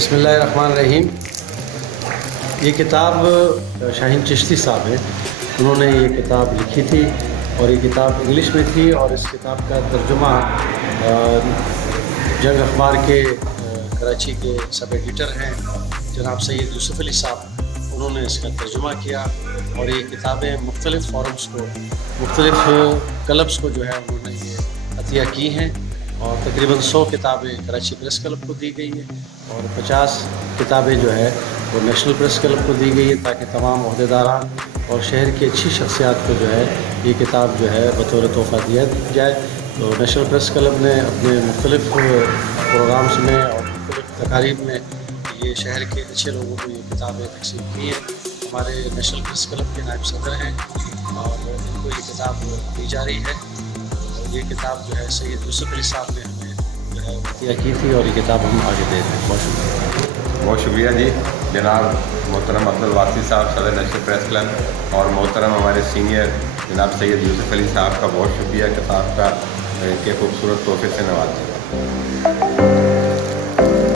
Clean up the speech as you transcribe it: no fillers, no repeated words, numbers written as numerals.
بسم اللہ الرحمن الرحیم۔ یہ کتاب شاہین چشتی صاحب ہیں، انہوں نے یہ کتاب لکھی تھی اور یہ کتاب انگلش میں تھی، اور اس کتاب کا ترجمہ جنگ اخبار کے کراچی کے سب ایڈیٹر ہیں جناب سید یوسف علی صاحب، انہوں نے اس کا ترجمہ کیا، اور یہ کتابیں مختلف فورمز کو، مختلف کلبس کو جو ہے انہوں نے یہ عطیہ کی ہیں، اور تقریباً 100 کتابیں کراچی پریس کلب کو دی گئی ہیں اور 50 کتابیں جو ہے وہ نیشنل پریس کلب کو دی گئی ہے، تاکہ تمام عہدیداران اور شہر کی اچھی شخصیات کو جو ہے یہ کتاب جو ہے بطور تحفہ دیا جائے۔ تو نیشنل پریس کلب نے اپنے مختلف پروگرامز میں اور مختلف تقاریب میں یہ شہر کے اچھے لوگوں کو یہ کتابیں تقسیم کی ہیں۔ ہمارے نیشنل پریس کلب کے نائب صدر ہیں اور ان کو یہ کتاب دی جا رہی ہے، اور یہ کتاب جو ہے سید یوسف علی صاحب نے ہمیں جو ہے عطیہ کی تھی، اور یہ کتاب ہم آگے دے رہے ہیں۔ بہت شکریہ۔ بہت شکریہ جی جناب محترم عبدالواسی صاحب صدر نیشنل پریس کلب، اور محترم ہمارے سینئر جناب سید یوسف علی صاحب کا بہت شکریہ کتاب کا، ان کے خوبصورت تحفے سے نوازا۔